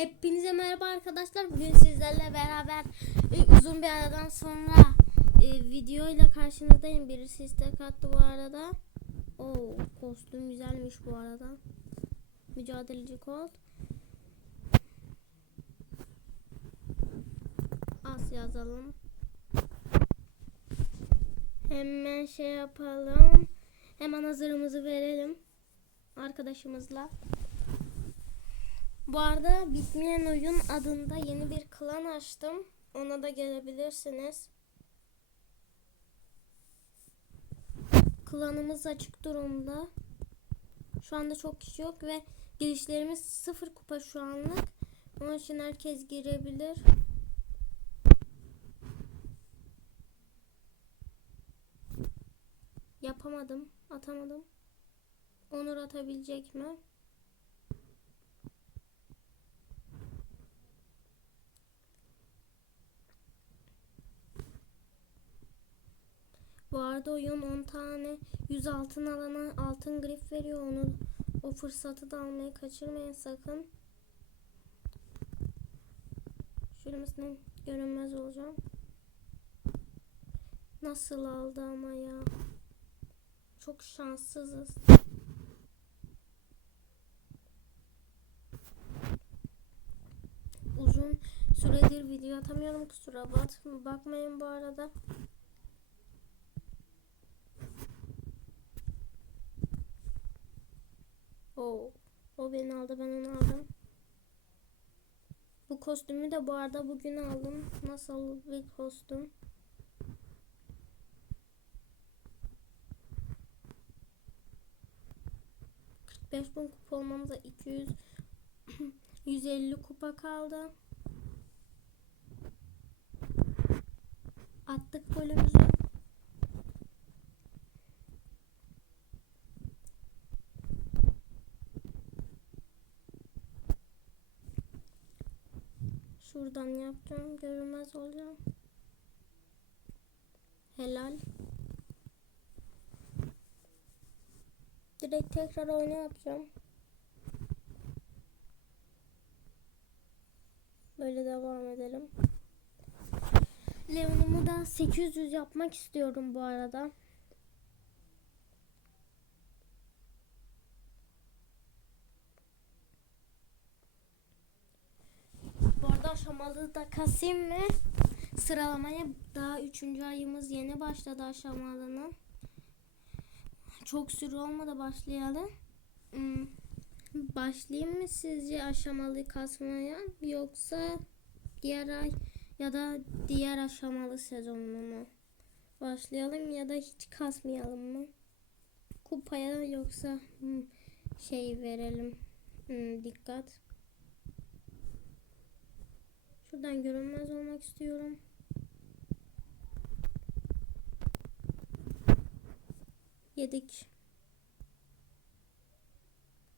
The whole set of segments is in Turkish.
Hepinize merhaba arkadaşlar. Bugün sizlerle beraber e, uzun bir aradan sonra e, video ile karşınızdayım. Birisi istek attı bu arada. Oo, kostüm güzelmiş bu arada. Mücadeleci Colt. As yazalım. Hemen şey yapalım. Hemen hazırımızı verelim arkadaşımızla. Bu arada Bitmeyen Oyun adında yeni bir klan açtım. Ona da gelebilirsiniz. Klanımız açık durumda. Şu anda çok kişi yok ve girişlerimiz sıfır kupa şu anlık. Onun için herkes girebilir. Yapamadım, atamadım. Onur atabilecek mi? Bu arada oyun 10 tane 100 altın alana altın grif veriyor. Onu o fırsatı da almayı kaçırmayın sakın. Mesela görünmez olacağım. Nasıl aldı ama ya. Çok şanssızız. Uzun süredir video atamıyorum kusura bak bakmayın bu arada. O, o beni aldı ben onu aldım. Bu kostümü de bu arada bugün aldım. Nasıl bir kostüm? Beş bin kupa olmamıza 200 150 kupa kaldı. Attık golümüzü. Şuradan yapacağım. Görünmez olacağım. Helal. Direkt tekrar oyunu yapacağım. Böyle devam edelim. Leon'umu da 800 yapmak istiyorum bu arada. Bu arada aşamalı da kasayım mı? Sıralamaya daha 3. ayımız yeni başladı aşamalının. Çok süre olmadı başlayalım. Hmm, Başlayayım mı sizce aşamalı kasmaya yoksa diğer ay ya da diğer aşamalı sezonuna mı? Başlayalım ya da hiç kasmayalım mı? Kupaya yoksa hmm, şey verelim. Hmm, dikkat. Şuradan görünmez olmak istiyorum. Yedik.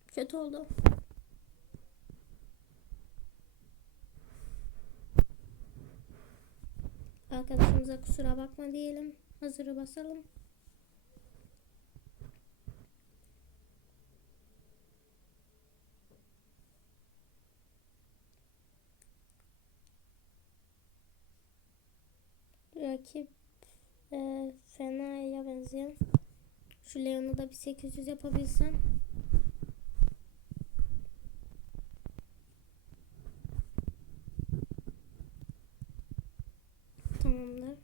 Kötü oldu. Arkadaşımıza kusura bakma diyelim. Hazırı basalım. Rakip e, Fena'ya benziyor. Şu Leon'u da bir 800 yapabilsem. Tamamdır.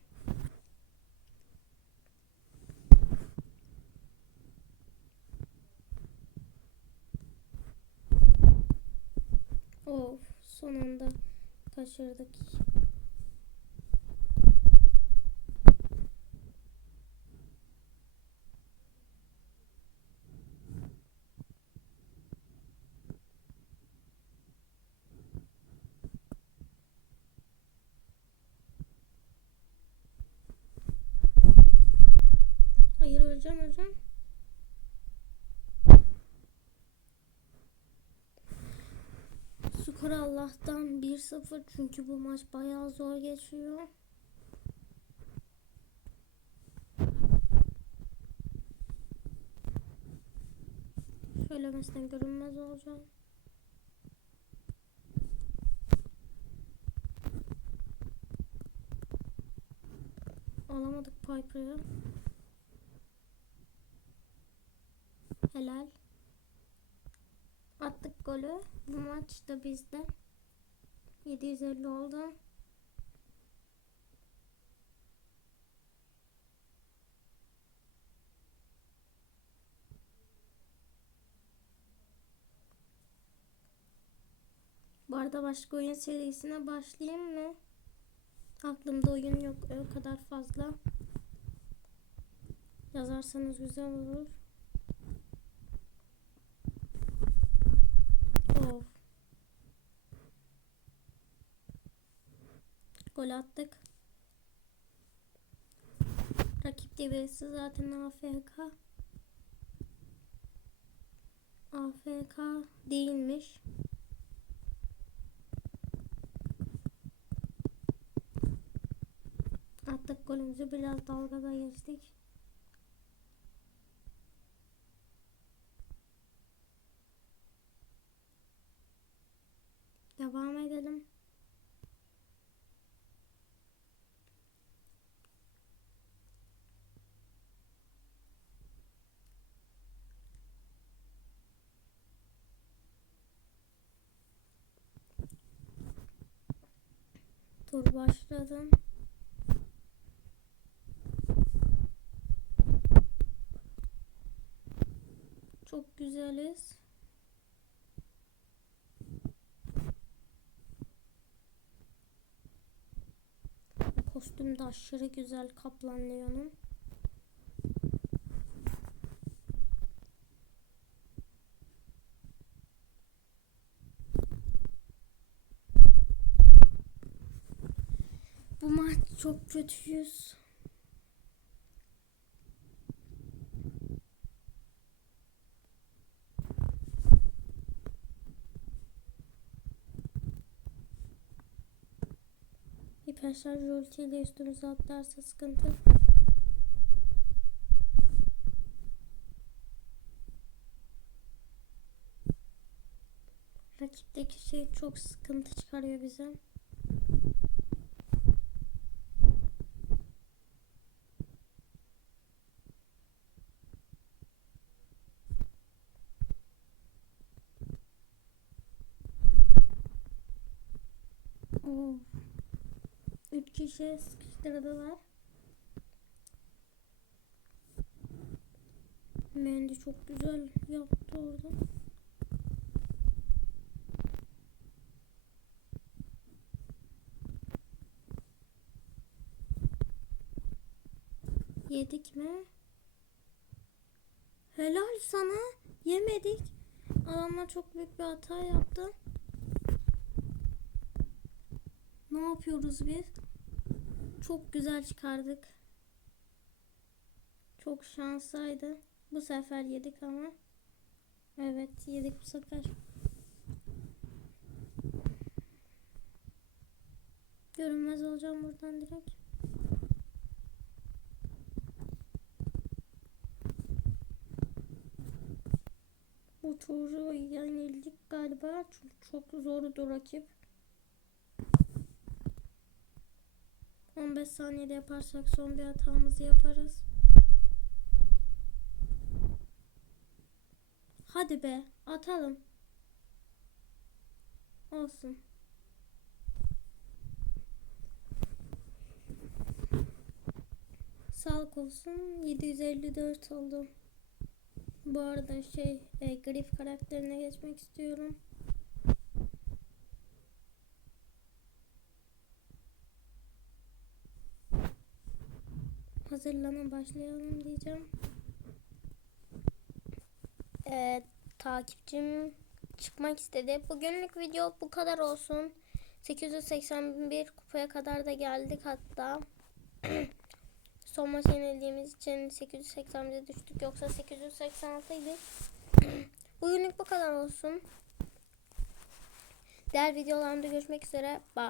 Of son anda kaçırdık. lazım. Şükür Allah'tan 1-0 çünkü bu maç bayağı zor geçiyor. Söylemesinden görünmez olacağım. Alamadık Piper'ı. Helal. Attık golü. Bu maç da bizde. 750 oldu. Bu arada başka oyun serisine başlayayım mı? Aklımda oyun yok o kadar fazla. Yazarsanız güzel olur. Of. Gol attık. Rakip de birisi zaten AFK. AFK değilmiş. Attık golümüzü biraz dalgada geçtik. Devam edelim. Dur başladım. Çok güzeliz. Kostüm de aşırı güzel Kaplan Bu maç çok kötüyüz. Hiperşarj ultiyle üstümüze atlarsa sıkıntı. Rakipteki şey çok sıkıntı çıkarıyor bize. Of. Üç kişi sıkıştırdılar. Mendy çok güzel yaptı orada. Yedik mi? Helal sana. Yemedik. Adamlar çok büyük bir hata yaptı. Ne yapıyoruz biz? Çok güzel çıkardık. Çok şanslıydı. Bu sefer yedik ama. Evet yedik bu sefer. Görünmez olacağım buradan direkt. Bu turu yenildik galiba. Çünkü çok zordu rakip. 15 saniyede yaparsak son bir hatamızı yaparız. Hadi be atalım. Olsun. Sağlık olsun. 754 oldu. Bu arada şey e, Grif karakterine geçmek istiyorum. Hazırlanın başlayalım diyeceğim. Evet, takipçim çıkmak istedi. Bugünlük video bu kadar olsun. 881 kupaya kadar da geldik hatta. Son maç yenildiğimiz için 881'e düştük. Yoksa 886 idi. Bugünlük bu kadar olsun. Diğer videolarımda görüşmek üzere. Bye.